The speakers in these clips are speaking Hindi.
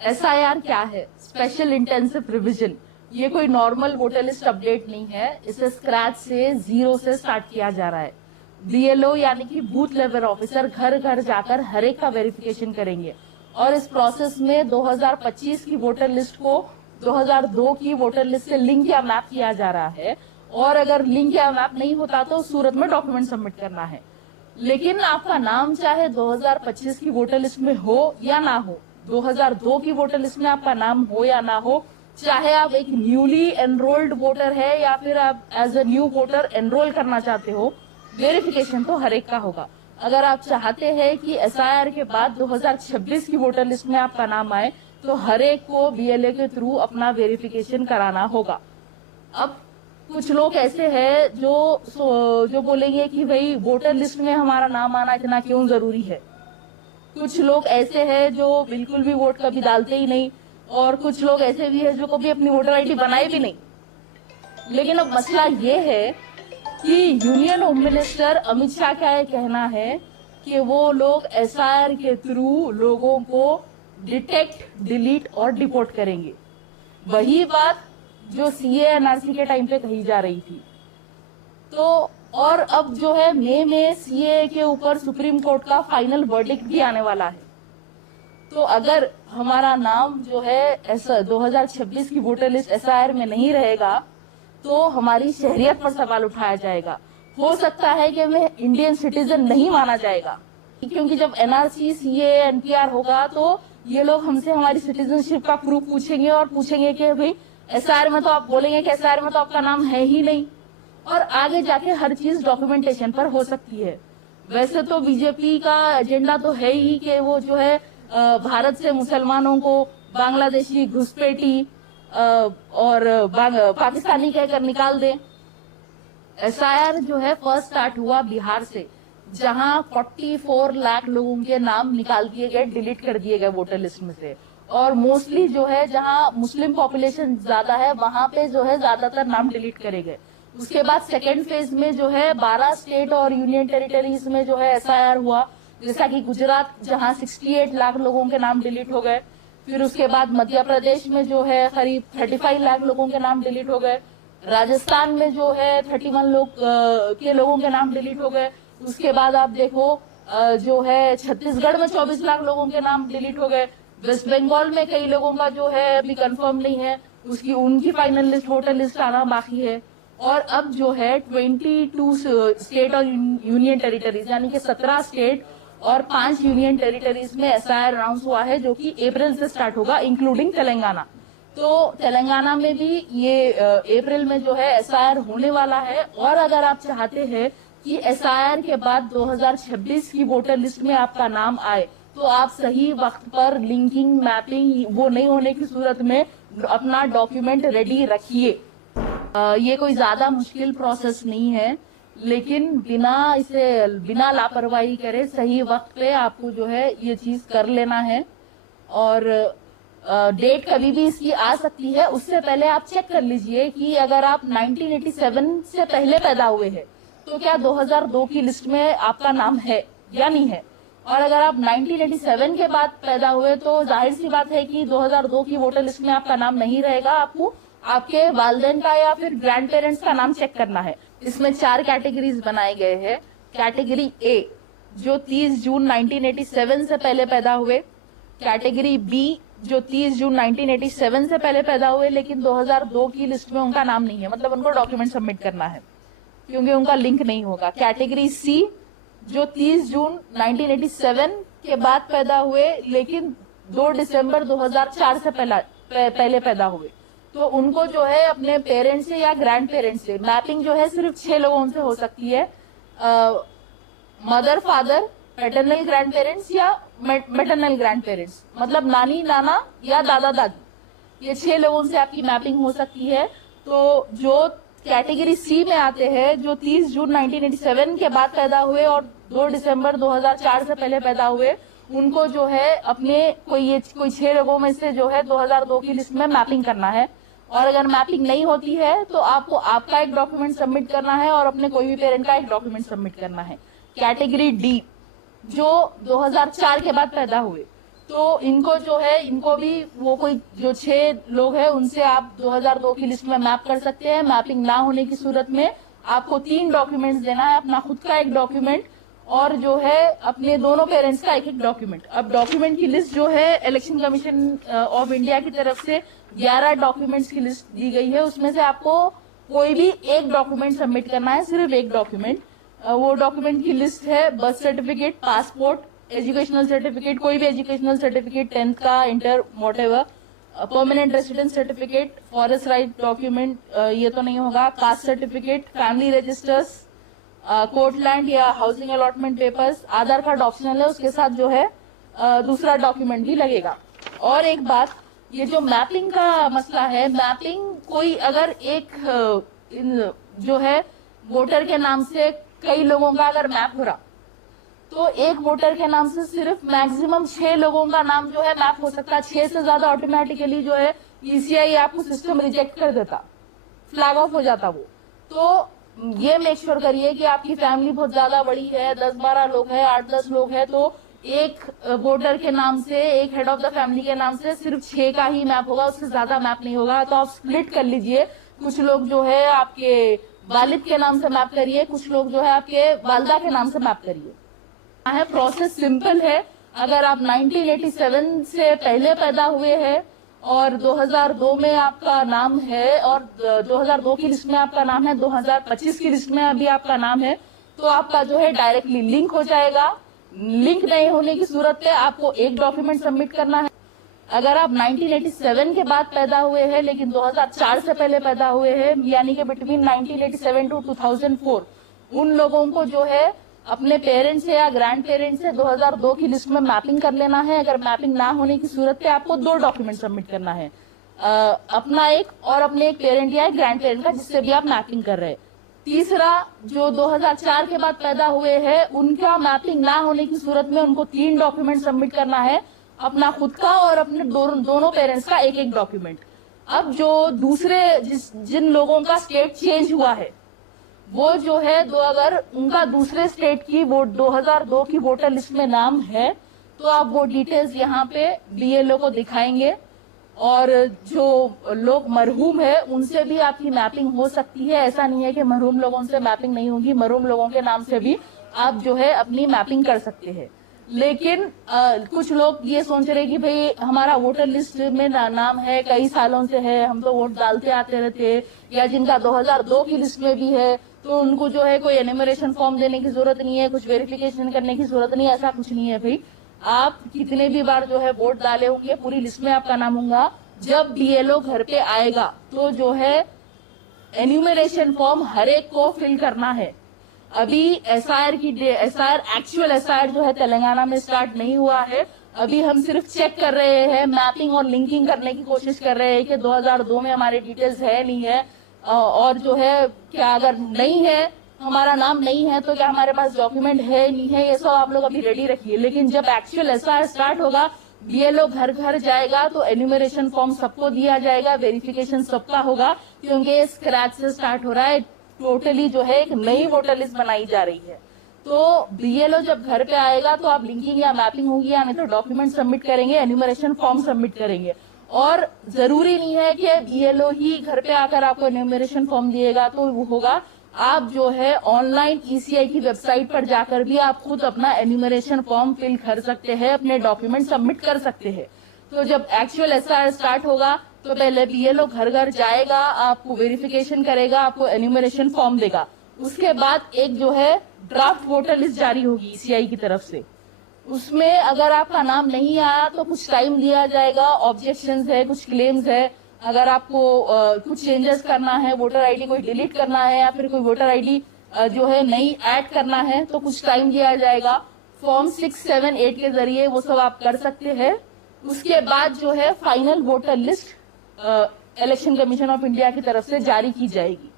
SIR क्या है? Special intensive revision. ये कोई नॉर्मल वोटर लिस्ट अपडेट नहीं है, इसे स्क्रैच से, जीरो से स्टार्ट किया जा रहा है। BLO यानी कि बूथ लेवल ऑफिसर घर घर जाकर हर एक का वेरिफिकेशन करेंगे और इस प्रोसेस में 2025 की वोटर लिस्ट को 2002 की वोटर लिस्ट से लिंक या मैप किया जा रहा है, और अगर लिंक या मैप नहीं होता तो उस सूरत में डॉक्यूमेंट सबमिट करना है। लेकिन आपका नाम चाहे 2025 की वोटर लिस्ट में हो या ना हो, 2002 की वोटर लिस्ट में आपका नाम हो या ना हो, चाहे आप एक न्यूली एनरोल्ड वोटर है या फिर आप as a new voter enrol करना चाहते हो, वेरिफिकेशन तो हर एक का होगा। अगर आप चाहते हैं कि SIR के बाद 2026 की वोटर लिस्ट में आपका नाम आए तो हर एक को BLA के थ्रू अपना वेरिफिकेशन कराना होगा। अब कुछ लोग ऐसे हैं जो बोलेंगे कि भाई वोटर लिस्ट में हमारा नाम आना इतना क्यों जरूरी है। कुछ लोग ऐसे हैं जो बिल्कुल भी वोट कभी डालते ही नहीं, और कुछ लोग ऐसे भी हैं जो कभी अपनी वोटर ID बनाए भी नहीं। लेकिन अब मसला ये है कि union home minister Amit Shah का ये कहना है कि वो लोग SIR के थ्रू लोगों को डिटेक्ट, डिलीट और डिपोर्ट करेंगे। वही बात जो CA NRC के टाइम पे कही जा रही थी। तो और अब जो है मई में CA के ऊपर सुप्रीम कोर्ट का फाइनल वर्डिक्ट भी आने वाला है। तो अगर हमारा नाम जो है 2026 की वोटर लिस्ट SIR में नहीं रहेगा तो हमारी शहरियत पर सवाल उठाया जाएगा। हो सकता है कि हमें इंडियन सिटीजन नहीं माना जाएगा, क्योंकि जब NRC, CA, NPR होगा तो ये लोग हमसे हमारी सिटीजनशिप का प्रूफ पूछेंगे और पूछेंगे कि भाई SIR में, तो आप बोलेंगे कि SIR में तो आपका नाम है ही नहीं, और आगे जाके हर चीज डॉक्यूमेंटेशन पर हो सकती है। वैसे तो बीजेपी का एजेंडा तो है ही कि वो जो है भारत से मुसलमानों को बांग्लादेशी, घुसपैठी और पाकिस्तानी कहकर निकाल दे। SIR जो है फर्स्ट स्टार्ट हुआ बिहार से, जहां 44 लाख लोगों के नाम निकाल दिए गए, डिलीट कर दिए गए वोटर लिस्ट में से। और मोस्टली जो है जहां मुस्लिम पॉपुलेशन ज्यादा है वहां पे जो है ज्यादातर नाम डिलीट करे गए। उसके बाद सेकेंड फेज में जो है 12 स्टेट और यूनियन टेरिटरीज में जो है SIR हुआ, जैसा कि गुजरात जहां 68 लाख लोगों के नाम डिलीट हो गए। फिर उसके बाद मध्य प्रदेश में जो है करीब 35 लाख लोगों के नाम डिलीट हो गए। राजस्थान में जो है 31 के लोगों के नाम डिलीट हो गए। उसके बाद आप देखो जो है छत्तीसगढ़ में 24 लाख लोगों के नाम डिलीट हो गए। वेस्ट बंगाल में कई लोगों का जो है अभी कंफर्म नहीं है, उनकी फाइनल लिस्ट, वोटर लिस्ट आना बाकी है। और अब जो है 22 स्टेट और यूनियन टेरिटरीज यानी कि 17 स्टेट और 5 यूनियन टेरिटरीज में SIR अनाउंस हुआ है, जो कि अप्रैल से स्टार्ट होगा, इंक्लूडिंग तेलंगाना। तो तेलंगाना में भी ये अप्रैल में जो है SIR होने वाला है। और अगर आप चाहते हैं कि SIR के बाद 2026 की वोटर लिस्ट में आपका नाम आए तो आप सही वक्त पर लिंकिंग, मैपिंग वो नहीं होने की सूरत में अपना डॉक्यूमेंट रेडी रखिए। ये कोई ज्यादा मुश्किल प्रोसेस नहीं है, लेकिन बिना लापरवाही करे सही वक्त पे आपको जो है ये चीज कर लेना है। और डेट कभी भी इसकी आ सकती है, उससे पहले आप चेक कर लीजिए कि अगर आप 1987 से पहले पैदा हुए हैं तो क्या 2002 की लिस्ट में आपका नाम है या नहीं है। और अगर आप 1987 के बाद पैदा हुए तो जाहिर सी बात है कि 2002 की वोटर लिस्ट में आपका नाम नहीं रहेगा। आपको आपके वालिदैन का या फिर ग्रैंड पेरेंट्स का नाम चेक करना है। इसमें 4 कैटेगरीज बनाए गए हैं। कैटेगरी A जो 30 जून 1987 से पहले पैदा हुए, कैटेगरी B जो 30 जून 1987 से पहले पैदा हुए लेकिन 2002 की लिस्ट में उनका नाम नहीं है, मतलब उनको डॉक्यूमेंट सबमिट करना है क्योंकि उनका लिंक नहीं होगा। कैटेगरी C जो 30 जून 1987 के बाद पैदा हुए लेकिन 2 दिसंबर 2004 से पहले पैदा हुए, तो उनको जो है अपने पेरेंट्स से या ग्रैंड पेरेंट्स से मैपिंग जो है सिर्फ 6 लोगों से हो सकती है। Mother, father, paternal grand parents या मैटरनल ग्रैंड पेरेंट्स, मतलब नानी, नाना या दादा दादी, ये 6 लोगों से आपकी मैपिंग हो सकती है। तो जो कैटेगरी C में आते हैं, जो 30 जून 1987 के बाद पैदा हुए और 2 दिसंबर 2004 से पहले पैदा हुए, उनको जो है अपने कोई 6 लोगों में से जो है 2002 की लिस्ट में मैपिंग करना है। और अगर मैपिंग नहीं होती है तो आपको आपका एक डॉक्यूमेंट सबमिट करना है और अपने कोई भी पेरेंट का एक डॉक्यूमेंट सबमिट करना है। कैटेगरी D जो 2004 के बाद पैदा हुए, तो इनको जो है, इनको भी वो कोई जो 6 लोग हैं उनसे आप 2002 की लिस्ट में मैप कर सकते हैं। मैपिंग ना होने की सूरत में आपको 3 डॉक्यूमेंट्स देना है, अपना खुद का एक डॉक्यूमेंट और जो है अपने दोनों पेरेंट्स का एक डॉक्यूमेंट। अब डॉक्यूमेंट की लिस्ट जो है इलेक्शन कमीशन ऑफ इंडिया की तरफ से 11 डॉक्यूमेंट्स की लिस्ट दी गई है, उसमें से आपको कोई भी एक डॉक्यूमेंट सबमिट करना है, सिर्फ एक डॉक्यूमेंट। वो डॉक्यूमेंट की लिस्ट है birth certificate, passport, educational certificate, कोई भी एजुकेशनल सर्टिफिकेट 10th का, inter, whatever, permanent residence certificate, forest right document ये तो नहीं होगा, caste certificate, family registers, court land या housing allotment papers, Aadhaar card optional है, उसके साथ जो है दूसरा डॉक्यूमेंट भी लगेगा। और एक बात, ये जो मैपिंग का मसला है, मैपिंग कोई अगर एक जो है वोटर के नाम से कई लोगों का अगर मैप हो रहा, तो एक वोटर के नाम से सिर्फ मैक्सिमम 6 लोगों का नाम जो है मैप हो सकता है। 6 से ज्यादा ऑटोमेटिकली जो है ईसीआई आपको सिस्टम रिजेक्ट कर देता, फ्लैग ऑफ हो जाता वो। तो ये मेक श्योर करिए कि आपकी फैमिली बहुत ज्यादा बड़ी है, 10-12 लोग है, 8-10 लोग है, तो एक वोटर के नाम से, एक हेड ऑफ द फैमिली के नाम से सिर्फ 6 का ही मैप होगा, उससे ज्यादा मैप नहीं होगा। तो आप स्प्लिट कर लीजिए, कुछ लोग जो है आपके वालिद के नाम से मैप करिए, कुछ लोग जो है आपके वालदा के नाम से मैप करिए। है प्रोसेस सिंपल है। अगर आप 1987 से पहले पैदा हुए हैं और 2002 में आपका नाम है और 2002 की लिस्ट में आपका नाम है, 2025 की लिस्ट में अभी आपका नाम है, तो आपका जो है डायरेक्टली लिंक हो जाएगा। लिंक नहीं होने की सूरत में आपको एक डॉक्यूमेंट सबमिट करना है। अगर आप 1987 के बाद पैदा हुए हैं लेकिन 2004 से पहले पैदा हुए हैं, यानी कि बिटवीन 1987 टू 2004, उन लोगों को जो है अपने पेरेंट्स से या ग्रैंड पेरेंट्स से 2002 की लिस्ट में मैपिंग कर लेना है। अगर मैपिंग ना होने की सूरत पे आपको 2 डॉक्यूमेंट सबमिट करना है, अपना एक और अपने एक पेरेंट या एक ग्रैंड पेरेंट का जिससे भी आप मैपिंग कर रहे हैं। तीसरा, जो 2004 के बाद पैदा हुए हैं उनका मैपिंग ना होने की सूरत में उनको 3 डॉक्यूमेंट सबमिट करना है, अपना खुद का और अपने दोनों पेरेंट्स का एक एक डॉक्यूमेंट। अब जो दूसरे जिन लोगों का स्टेट चेंज हुआ है वो जो है अगर उनका दूसरे स्टेट की वो 2002 की वोटर लिस्ट में नाम है तो आप वो डिटेल्स यहाँ पे बीएलओ को दिखाएंगे और जो लोग मरहूम है उनसे भी आपकी मैपिंग हो सकती है। ऐसा नहीं है कि मरहूम लोगों से मैपिंग नहीं होगी, मरहूम लोगों के नाम से भी आप जो है अपनी मैपिंग कर सकते हैं। लेकिन कुछ लोग ये सोच रहे कि भाई हमारा वोटर लिस्ट में नाम है, कई सालों से है, हम तो वोट डालते आते रहते हैं, या जिनका 2002 की लिस्ट में भी है तो उनको जो है कोई एनिमरेशन फॉर्म देने की जरूरत नहीं है, कुछ वेरिफिकेशन करने की जरूरत नहीं है। ऐसा कुछ नहीं है भाई, आप कितने भी बार जो है वोट डाले होंगे पूरी लिस्ट में आपका नाम होगा। जब बीएलओ घर पे आएगा तो जो है एन्यूमरेशन फॉर्म हर एक को फिल करना है। अभी एसआईआर एक्चुअल एसआईआर जो है तेलंगाना में स्टार्ट नहीं हुआ है। अभी हम सिर्फ चेक कर रहे हैं, मैपिंग और लिंकिंग करने की कोशिश कर रहे हैं कि 2002 में हमारे डिटेल्स है नहीं है, और जो है क्या अगर नहीं है, हमारा नाम नहीं है, तो क्या हमारे पास डॉक्यूमेंट है नहीं है, ये सब आप लोग अभी रेडी रखिए। लेकिन जब एक्चुअल एसआईआर स्टार्ट होगा, बीएलओ घर घर जाएगा तो एन्यूमरेशन फॉर्म सबको दिया जाएगा, वेरिफिकेशन सबका होगा, क्योंकि ये स्क्रैच से स्टार्ट हो रहा है। टोटली जो है एक नई वोटर लिस्ट बनाई जा रही है। तो बीएलओ जब घर पे आएगा तो आप लिंकिंग या मैपिंग होगी या नहीं तो डॉक्यूमेंट सबमिट करेंगे, एन्यूमरेशन फॉर्म सबमिट करेंगे। और जरूरी नहीं है कि बीएलओ ही घर पे आकर आपको एन्यूमरेशन फॉर्म दिएगा तो वो होगा, आप जो है ऑनलाइन ईसीआई की वेबसाइट पर जाकर भी आप खुद अपना एन्यूमरेशन फॉर्म फिल कर सकते हैं, अपने डॉक्यूमेंट सबमिट कर सकते हैं। तो जब एक्चुअल एसआईआर स्टार्ट होगा तो पहले बीएलओ घर घर जाएगा, आपको वेरिफिकेशन करेगा, आपको एन्यूमरेशन फॉर्म देगा। उसके बाद एक जो है ड्राफ्ट वोटर लिस्ट जारी होगी ईसीआई की तरफ से। उसमें अगर आपका नाम नहीं आया तो कुछ टाइम दिया जाएगा, ऑब्जेक्शंस है, कुछ क्लेम्स है। अगर आपको कुछ चेंजेस करना है, वोटर आईडी कोई डिलीट करना है या फिर कोई वोटर आईडी जो है नई ऐड करना है तो कुछ टाइम दिया जाएगा। फॉर्म 6, 7, 8 के जरिए वो सब आप कर सकते हैं। उसके बाद जो है final voter list election commission of India की तरफ से जारी की जाएगी।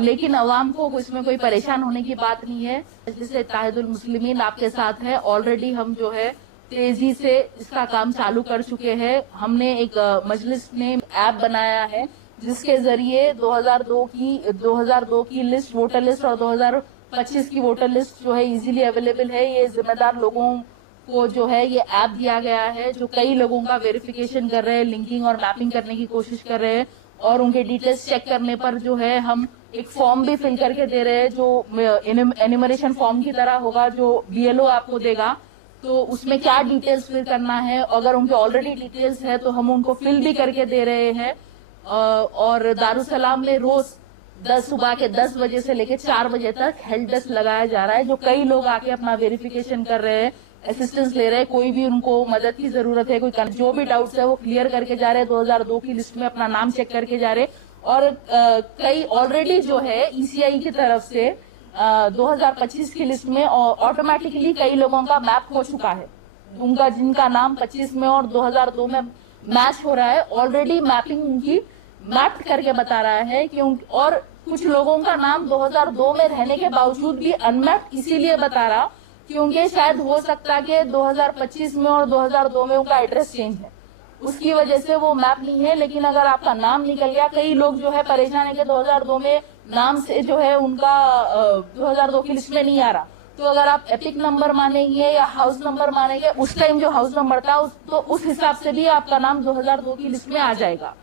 लेकिन अवाम को इसमें कोई परेशान होने की बात नहीं है। जैसे इत्तेहादुल मुस्लिमीन आपके साथ है, ऑलरेडी हम जो है तेजी से इसका काम चालू कर चुके हैं। हमने एक मजलिस ने ऐप बनाया है जिसके जरिए 2002 की लिस्ट, वोटर लिस्ट और 2025 की वोटर लिस्ट जो है इजीली अवेलेबल है। ये जिम्मेदार लोगों को जो है ये ऐप दिया गया है जो कई लोगों का वेरिफिकेशन कर रहे हैं, लिंकिंग और मैपिंग करने की कोशिश कर रहे हैं, और उनके डिटेल्स चेक करने पर जो है हम एक फॉर्म भी फिल करके दे रहे हैं जो एनिमरेशन फॉर्म की तरह होगा जो BLO आपको देगा। तो उसमें क्या डिटेल्स फिल करना है, अगर उनके ऑलरेडी डिटेल्स है तो हम उनको फिल भी करके दे रहे हैं। और दारुसलाम में रोज सुबह के 10 बजे से लेकर 4 बजे तक हेल्प डेस्क लगाया जा रहा है, जो कई लोग आके अपना वेरिफिकेशन कर रहे हैं, असिस्टेंस ले रहे हैं, कोई भी उनको मदद की जरूरत है, कोई जो भी डाउट्स है वो क्लियर करके जा रहे हैं, 2002 की लिस्ट में अपना नाम चेक करके जा रहे हैं। और कई ऑलरेडी जो है ECI की तरफ से 2025 की लिस्ट में ऑटोमेटिकली कई लोगों का मैप हो चुका है, उनका जिनका नाम 25 में और 2002 में मैच हो रहा है, ऑलरेडी मैपिंग उनकी मैप करके बता रहा है कि और कुछ लोगों का नाम 2002 में रहने के बावजूद भी अनमैप्ड इसीलिए बता रहा क्योंकि शायद हो सकता है कि 2025 में और 2002 में उनका एड्रेस चेंज है, उसकी वजह से वो मैप नहीं है। लेकिन अगर आपका नाम निकल गया, कई लोग जो है परेशान है कि 2002 में नाम से जो है उनका 2002 की लिस्ट में नहीं आ रहा, तो अगर आप एपिक नंबर मानेंगे या हाउस नंबर मानेंगे, उस टाइम जो हाउस नंबर था तो उस हिसाब से भी आपका नाम 2002 की लिस्ट में आ जाएगा।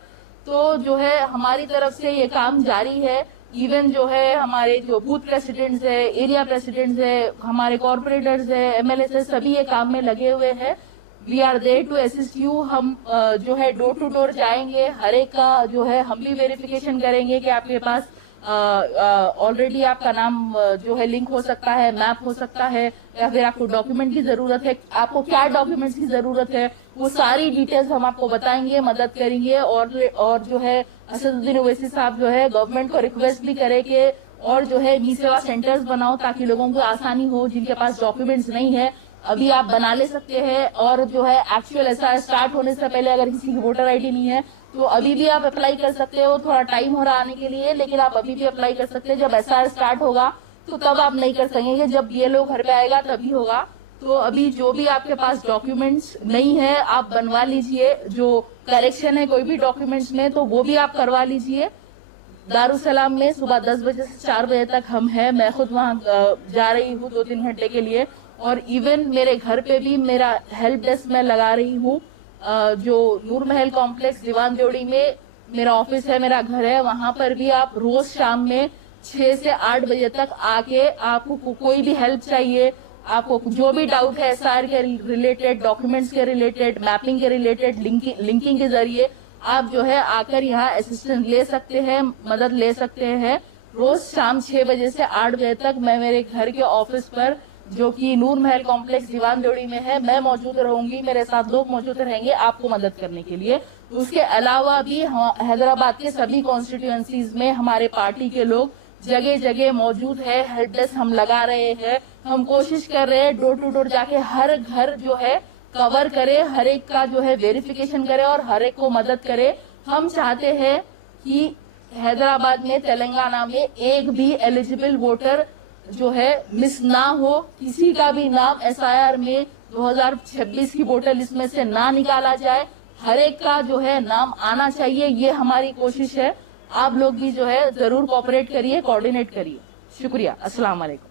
तो जो है हमारी तरफ से ये काम जारी है। इवन जो है हमारे जो बूथ प्रेसिडेंट्स है, एरिया प्रेसिडेंट्स है, हमारे कॉर्पोरेटर्स है, MLAs है, सभी ये काम में लगे हुए हैं। We are there to assist you. हम जो है डोर टू डोर जाएंगे, हर एक का जो है हम भी वेरिफिकेशन करेंगे कि आपके पास ऑलरेडी आपका नाम जो है लिंक हो सकता है, मैप हो सकता है, या फिर आपको डॉक्यूमेंट की जरूरत है, आपको क्या डॉक्यूमेंट्स की जरूरत है, वो सारी डिटेल्स हम आपको बताएंगे, मदद करेंगे। और जो है असदुद्दीन ओवैसी साहब जो है गवर्नमेंट को रिक्वेस्ट भी करे कि और जो है ई सेवा सेंटर्स बनाओ ताकि लोगों को आसानी हो, जिनके पास डॉक्यूमेंट्स नहीं है अभी आप बना ले सकते हैं। और जो है एक्चुअल SR स्टार्ट होने से पहले अगर किसी की वोटर ID नहीं है तो अभी भी आप अप्लाई कर सकते हो, थोड़ा टाइम हो रहा आने के लिए, लेकिन आप अभी भी अप्लाई कर सकते हैं। जब SR स्टार्ट होगा तो तब आप नहीं कर सकेंगे, जब BLO घर पे आएगा तभी होगा। तो अभी जो भी आपके पास डॉक्यूमेंट्स नहीं है आप बनवा लीजिए, जो करेक्शन है कोई भी डॉक्यूमेंट्स में तो वो भी आप करवा लीजिए। दारुसलाम में सुबह 10 बजे से 4 बजे तक हम हैं, मैं खुद वहाँ जा रही हूँ 2-3 घंटे के लिए। और इवन मेरे घर पे भी मेरा हेल्प डेस्क मैं लगा रही हूँ, जो नूर महल कॉम्प्लेक्स दीवान जोड़ी में मेरा ऑफिस है, मेरा घर है, वहां पर भी आप रोज शाम में 6 से 8 बजे तक आके आपको कोई भी हेल्प चाहिए, आपको जो भी डाउट है SR के रिलेटेड, डॉक्यूमेंट्स के रिलेटेड, मैपिंग के रिलेटेड, लिंकिंग के जरिए आप जो है आकर यहाँ असिस्टेंस ले सकते हैं, मदद ले सकते हैं। रोज शाम 6 बजे से 8 बजे तक मैं मेरे घर के ऑफिस पर जो कि नूर महल कॉम्प्लेक्स दीवान जोड़ी में है, मैं मौजूद रहूंगी, मेरे साथ लोग मौजूद रहेंगे आपको मदद करने के लिए। उसके अलावा भी हैदराबाद के सभी कॉन्स्टिट्यूएंसीज में हमारे पार्टी के लोग जगह जगह मौजूद है, हेल्प डेस्क हम लगा रहे हैं, हम कोशिश कर रहे हैं डोर टू डोर जाके हर घर जो है कवर करे, हर एक का जो है वेरिफिकेशन करे और हर एक को मदद करे। हम चाहते हैं कि हैदराबाद में, तेलंगाना में एक भी एलिजिबल वोटर जो है मिस ना हो, किसी का भी नाम SIR में 2026 की वोटर लिस्ट में से ना निकाला जाए, हर एक का जो है नाम आना चाहिए, ये हमारी कोशिश है। आप लोग भी जो है जरूर कोऑपरेट करिए, कोऑर्डिनेट करिए। शुक्रिया। अस्सलाम वालेकुम।